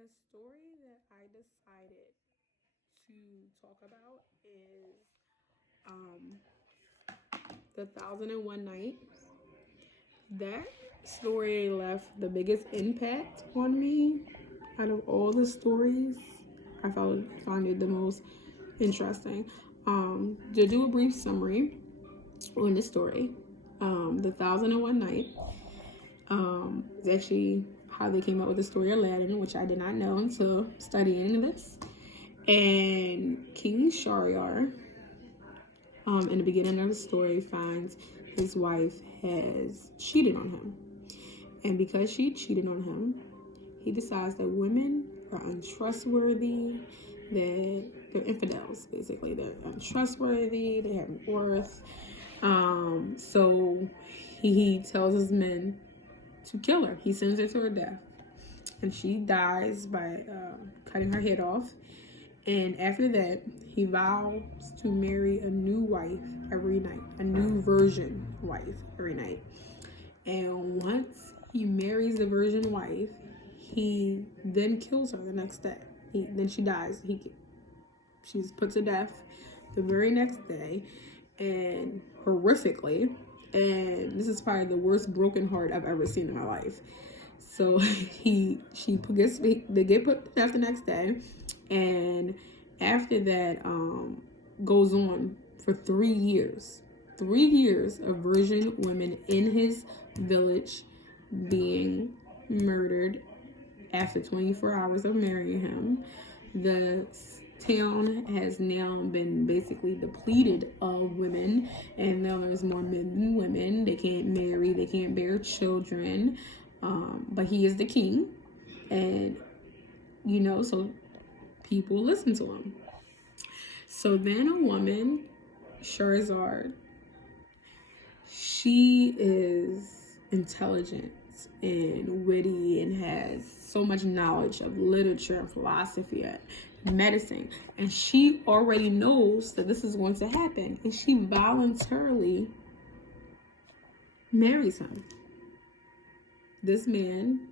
The story that I decided to talk about is um, The Thousand and One Night. That story left the biggest impact on me out of all the stories. I found it the most interesting. To do a brief summary on the story, The Thousand and One Night is actually how they came up with the story of Aladdin, which I did not know until studying this. And King Shahryar, in the beginning of the story, finds his wife has cheated on him. And because she cheated on him, he decides that women are untrustworthy, that they're infidels, basically. They're untrustworthy, they have worth. So he tells his men to kill her. He sends her to her death. And she dies by cutting her head off. And after that, he vows to marry a new wife every night, a new virgin wife every night. And once he marries the virgin wife, he then kills her the next day. Then she dies. She's put to death the very next day, and horrifically. And this is probably the worst broken heart I've ever seen in my life. So they get put to death the next day, and after that goes on for 3 years. 3 years of virgin women in his village being murdered after 24 hours of marrying him. The town has now been basically depleted of women, and now there's more men than women. They can't marry, they can't bear children, but he is the king, and so people listen to him. So then a woman, Shahrazad, she is intelligent and witty and has so much knowledge of literature and philosophy and medicine, and she already knows that this is going to happen, and she voluntarily marries him. This man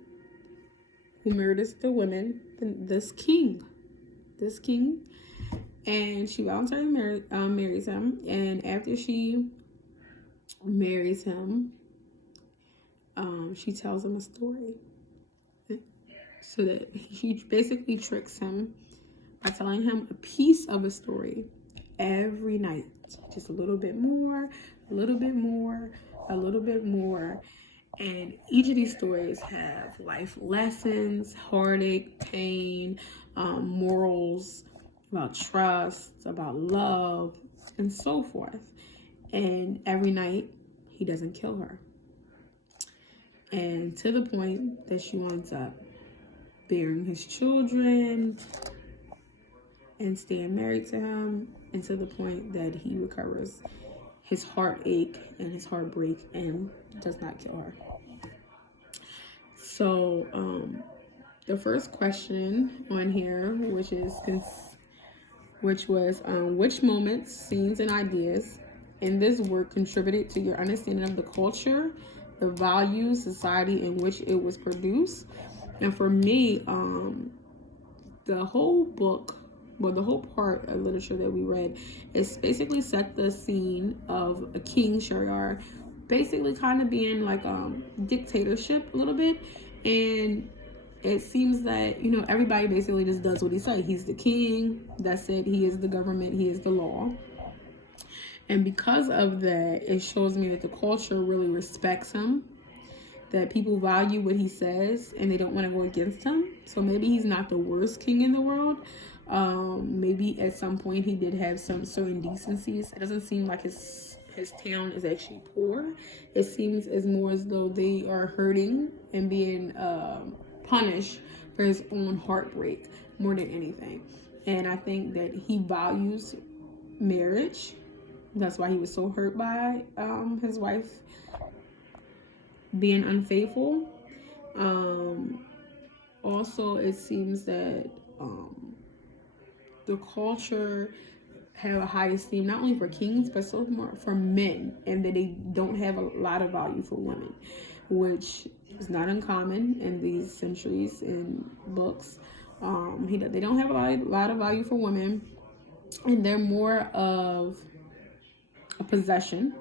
who murders the women, this king, and she voluntarily marries him. And after she marries him, she tells him a story, so that he basically tricks him by telling him a piece of a story every night, just a little bit more, a little bit more, a little bit more. And each of these stories have life lessons, heartache, pain, morals, about trust, about love, and so forth. And every night, he doesn't kill her. And to the point that she winds up bearing his children and staying married to him, and to the point that he recovers his heartache and his heartbreak and does not kill her. So the first question on here, which was which moments, scenes, and ideas in this work contributed to your understanding of the culture, the values, society in which it was produced. And for me, the whole book, the whole part of literature that we read is basically set the scene of a king, Shahryar, basically kind of being like dictatorship a little bit. And it seems that, everybody basically just does what he says. He's the king, that's it. He is the government, he is the law. And because of that, it shows me that the culture really respects him, that people value what he says and they don't want to go against him. So maybe he's not the worst king in the world. Maybe at some point he did have some certain decencies. It doesn't seem like his town is actually poor. It seems as though they are hurting and being punished for his own heartbreak more than anything. And I think that he values marriage. That's why he was so hurt by his wife being unfaithful. Also, it seems that the culture have a high esteem not only for kings but so more for men, and that they don't have a lot of value for women. which is not uncommon in these centuries in books. They don't have a lot of value for women, and they're more of a possession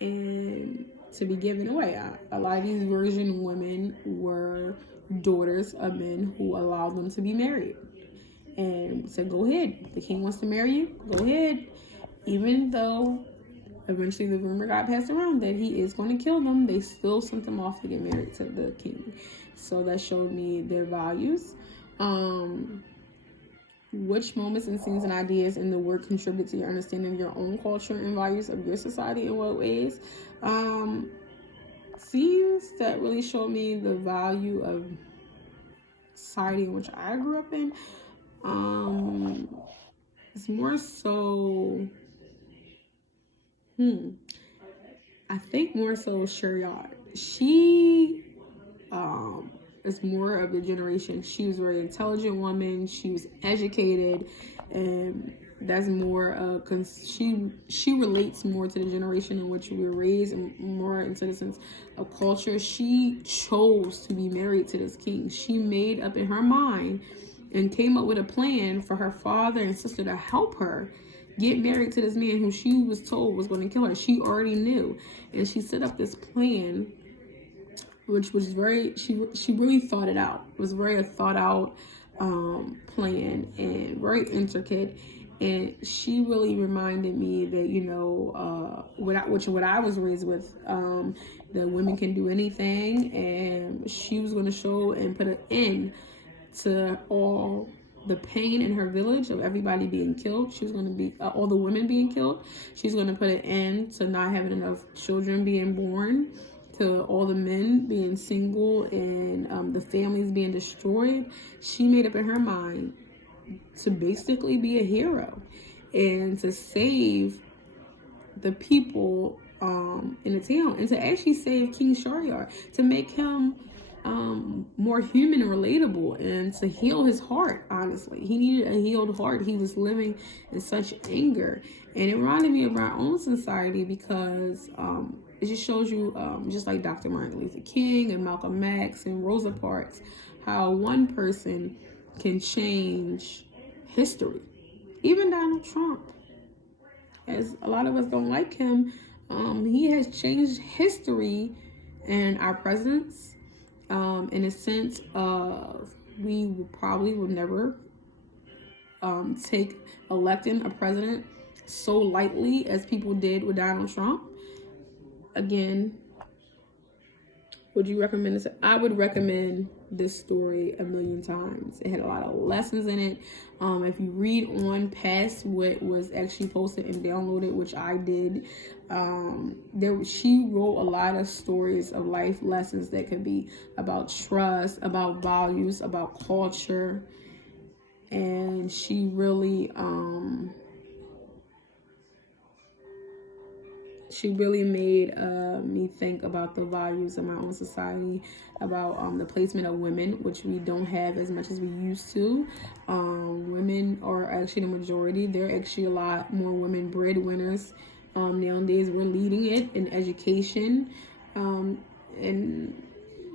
and to be given away. A lot of these virgin women were daughters of men who allowed them to be married and said, go ahead, the king wants to marry you, go ahead, even though eventually the rumor got passed around that he is going to kill them. They still sent them off to get married to the king. So that showed me their values. Which moments and scenes and ideas in the work contribute to your understanding of your own culture and values of your society? In what ways? Scenes that really showed me the value of society in which I grew up in. It's more so, I think more so Shariat. She is more of the generation. She was a very intelligent woman. She was educated, and that's more she relates more to the generation in which we were raised, and more into the sense of culture. She chose to be married to this king. She made up in her mind and came up with a plan for her father and sister to help her get married to this man who she was told was going to kill her. She already knew, and she set up this plan, which was she really thought it out. It was very thought out plan and very intricate. And she really reminded me that, what I was raised with, that women can do anything, and she was going to show and put an end to all the pain in her village of everybody being killed. She was going to be all the women being killed. She's going to put an end to not having enough children being born, to all the men being single, and the families being destroyed. She made up in her mind to basically be a hero and to save the people in the town, and to actually save King Shahryar, to make him more human and relatable, and to heal his heart. Honestly, he needed a healed heart. He was living in such anger, and it reminded me of our own society, because it just shows you, just like Dr. Martin Luther King and Malcolm X and Rosa Parks, how one person can change history. Even Donald Trump, as a lot of us don't like him, he has changed history and our presidents, in a sense of we probably will never take electing a president so lightly as people did with Donald Trump. Again, would you recommend this? I would recommend this story 1,000,000 times. It had a lot of lessons in it. If you read on past what was actually posted and downloaded, which I did, she wrote a lot of stories of life lessons that could be about trust, about values, about culture, and she really made me think about the values of my own society, about the placement of women, which we don't have as much as we used to. Women are actually the majority. There are actually a lot more women breadwinners nowadays. We're leading it in education, and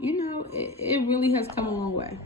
it really has come a long way.